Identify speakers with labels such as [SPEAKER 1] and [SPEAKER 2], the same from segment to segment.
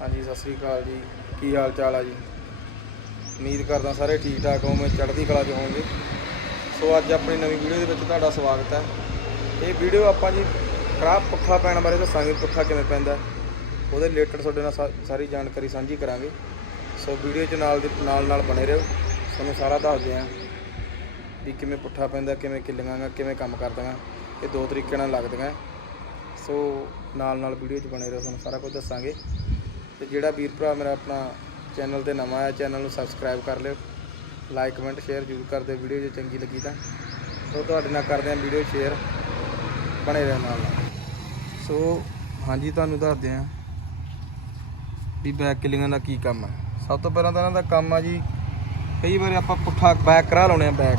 [SPEAKER 1] ਹਾਂਜੀ, ਸਤਿ ਸ੍ਰੀ ਅਕਾਲ ਜੀ। ਕੀ ਹਾਲ ਚਾਲ ਆ ਜੀ? ਉਮੀਦ ਕਰਦਾ ਸਾਰੇ ਠੀਕ ਠਾਕ ਹੋਵੋਗੇ, ਚੜ੍ਹਦੀ ਕਲਾ 'ਚ ਹੋਵੋਗੇ। ਸੋ ਅੱਜ ਆਪਣੀ ਨਵੀਂ ਵੀਡੀਓ ਦੇ ਵਿੱਚ ਤੁਹਾਡਾ ਸਵਾਗਤ ਹੈ। ਇਹ ਵੀਡੀਓ ਆਪਾਂ ਜੀ ਖਰਾਬ ਪੁੱਠਾ ਪੈਣ ਬਾਰੇ ਦੱਸਾਂਗੇ, ਪੁੱਠਾ ਕਿਵੇਂ ਪੈਂਦਾ ਉਹਦੇ ਰਿਲੇਟਡ ਤੁਹਾਡੇ ਨਾਲ ਸਾ- ਸਾਰੀ ਜਾਣਕਾਰੀ ਸਾਂਝੀ ਕਰਾਂਗੇ। ਸੋ ਵੀਡੀਓ 'ਚ ਨਾਲ ਦੇ, ਨਾਲ ਨਾਲ ਬਣੇ ਰਹੋ। ਤੁਹਾਨੂੰ ਸਾਰਾ ਦੱਸਦੇ ਆਂ ਵੀ ਕਿਵੇਂ ਪੁੱਠਾ ਪੈਂਦਾ, ਕਿਵੇਂ ਕਿੱਲਾਂਗਾ ਕਿਵੇਂ ਕੰਮ ਕਰਦੀਆਂ ਇਹ ਦੋ ਤਰੀਕੇ ਨਾਲ ਲੱਗਦੀਆਂ। ਸੋ ਨਾਲ ਨਾਲ ਵੀਡੀਓ 'ਚ ਬਣੇ ਰਹੋ, ਤੁਹਾਨੂੰ ਸਾਰਾ ਕੁਝ ਦੱਸਾਂਗੇ। ਤੇ ਜਿਹੜਾ ਵੀਰ ਭਰਾ ਮੇਰਾ ਆਪਣਾ ਚੈਨਲ ਤੇ ਨਵਾਂ ਆਇਆ, ਚੈਨਲ ਨੂੰ ਸਬਸਕ੍ਰਾਈਬ ਕਰ ਲਿਓ। ਲਾਈਕ ਕਮੈਂਟ ਸ਼ੇਅਰ ਜ਼ਰੂਰ ਕਰ ਦਿਓ ਵੀਡੀਓ ਜੇ ਚੰਗੀ ਲੱਗੀ ਤਾਂ। ਸੋ ਤੁਹਾਡੇ ਨਾਲ ਕਰਦੇ ਆਂ ਵੀਡੀਓ ਸ਼ੇਅਰ ਬਣੇ ਰਹਿਣ ਨਾਲ ਸੋ ਹਾਂਜੀ, ਤੁਹਾਨੂੰ ਦੱਸਦੇ ਆਂ ਵੀ ਬੈਕ ਕਿਲਿੰਗਾਂ ਦਾ ਕੀ ਕੰਮ ਆ। ਸਭ ਤੋਂ ਪਹਿਲਾਂ ਤਾਂ ਇਹਨਾਂ ਦਾ ਕੰਮ ਆ ਜੀ, ਕਈ ਵਾਰੀ ਆਪਾਂ ਪੁੱਠਾ ਬੈਕ ਕਰਾ ਲਾਉਣੇ ਆ ਬੈਕ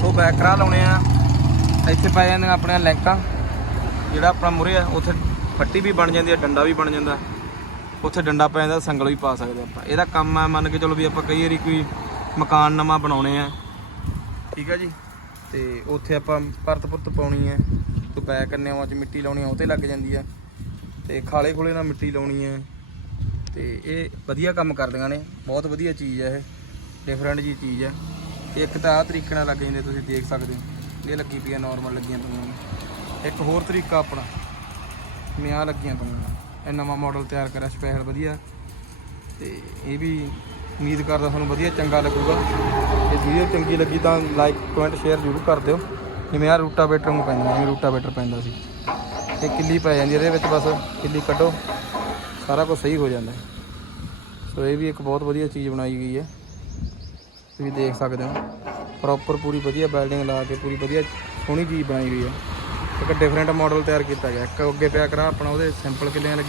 [SPEAKER 1] ਸੋ ਬੈਕ ਕਰਾ ਲਾਉਣੇ ਆ। ਇੱਥੇ ਪੈ ਜਾਂਦੀਆਂ ਆਪਣੀਆਂ ਲੈਂਕਾਂ। ਜਿਹੜਾ ਆਪਣਾ ਮੁਰੇ ਆ, ਉੱਥੇ ਫੱਟੀ ਵੀ ਬਣ ਜਾਂਦੀ ਹੈ, ਡੰਡਾ ਵੀ ਬਣ ਜਾਂਦਾ। ਉੱਥੇ ਡੰਡਾ ਪੈ ਜਾਂਦਾ, ਸੰਗਲ ਵੀ ਪਾ ਸਕਦੇ ਆਪਾਂ। ਇਹਦਾ ਕੰਮ ਆ ਮੰਨ ਕੇ ਚਲੋ ਵੀ ਆਪਾਂ ਕਈ ਵਾਰੀ ਕੋਈ ਮਕਾਨ ਨਵਾਂ ਬਣਾਉਣੇ ਆ। ਠੀਕ ਆ ਜੀ? ਤੇ ਉੱਥੇ ਆਪਾਂ ਪਰਤ ਪੁਰਤ ਪਾਉਣੀ ਹੈ ਤੇ ਬੈਕ ਕੰਨਿਆਂ 'ਚ ਮਿੱਟੀ ਲਾਉਣੀ ਆ, ਉਹ ਤੇ ਲੱਗ ਜਾਂਦੀ ਆ। ਤੇ ਖਾਲੇ ਖੁਲੇ ਨਾਲ ਮਿੱਟੀ ਲਾਉਣੀ ਹੈ ਤੇ ਇਹ ਵਧੀਆ ਕੰਮ ਕਰਦੀਆਂ ਨੇ। ਬਹੁਤ ਵਧੀਆ ਚੀਜ਼ ਹੈ ਇਹ। ਡਿਫਰੈਂਟ ਜੀ ਚੀਜ਼ ਹੈ ਤੇ ਇੱਕ ਤਾਂ ਆਹ ਤਰੀਕੇ ਨਾਲ ਲੱਗ ਜਾਂਦੇ, ਤੁਸੀਂ ਦੇਖ ਸਕਦੇ ਹੋ। ਇਹ ਲੱਗੀ ਪਈ ਆ ਨਾਰਮਲ ਲੱਗੀਆਂ ਤੁਹਾਨੂੰ ਇੱਕ ਹੋਰ ਤਰੀਕਾ ਆਪਣਾ। ਮਿਆਂ ਲੱਗੀਆਂ ਪਈਆਂ ਇਹ ਨਵਾਂ ਮਾਡਲ ਤਿਆਰ ਕਰਿਆ, ਸਪੈਸ਼ਲ ਵਧੀਆ। ਤੇ ਇਹ ਵੀ ਉਮੀਦ ਕਰਦਾ ਤੁਹਾਨੂੰ ਵਧੀਆ ਚੰਗਾ ਲੱਗੂਗਾ। ਜੇ ਵੀਡੀਓ ਚੰਗੀ ਲੱਗੀ ਤਾਂ ਲਾਈਕ ਕਮੈਂਟ ਸ਼ੇਅਰ ਜ਼ਰੂਰ ਕਰ ਦਿਓ। ਜਿਵੇਂ ਆ ਰੂਟਾਵੇਟਰ ਨੂੰ ਪੈਂਦਾ ਐਵੇਂ ਰੂਟਾਵੇਟਰ ਪੈਂਦਾ ਸੀ। ਤੇ ਕਿੱਲੀ ਪੈ ਜਾਂਦੀ ਇਹਦੇ ਵਿੱਚ ਬਸ ਕਿੱਲੀ ਕੱਢੋ। ਸਾਰਾ ਕੁਝ ਸਹੀ ਹੋ ਜਾਂਦਾ। ਸੋ ਇਹ ਵੀ ਇੱਕ ਬਹੁਤ ਵਧੀਆ ਚੀਜ਼ ਬਣਾਈ ਗਈ ਹੈ। ਤੁਸੀਂ ਦੇਖ ਸਕਦੇ ਹੋ। ਪ੍ਰੋਪਰ ਪੂਰੀ ਵਧੀਆ ਬਿਲਡਿੰਗ ਲਾ ਕੇ, ਪੂਰੀ ਵਧੀਆ ਸੋਹਣੀ ਚੀਜ਼ ਬਣਾਈ ਗਈ ਹੈ। ਇੱਕ ਡਿਫਰੈਂਟ ਮਾਡਲ ਤਿਆਰ ਕੀਤਾ ਗਿਆ। ਇੱਕ ਅੱਗੇ ਪਿਆ ਕਰਾ, ਆਪਣਾ ਉਹਦੇ ਸਿੰਪਲ ਕਿੱਲਿਆਂ ਲੱਗੀ।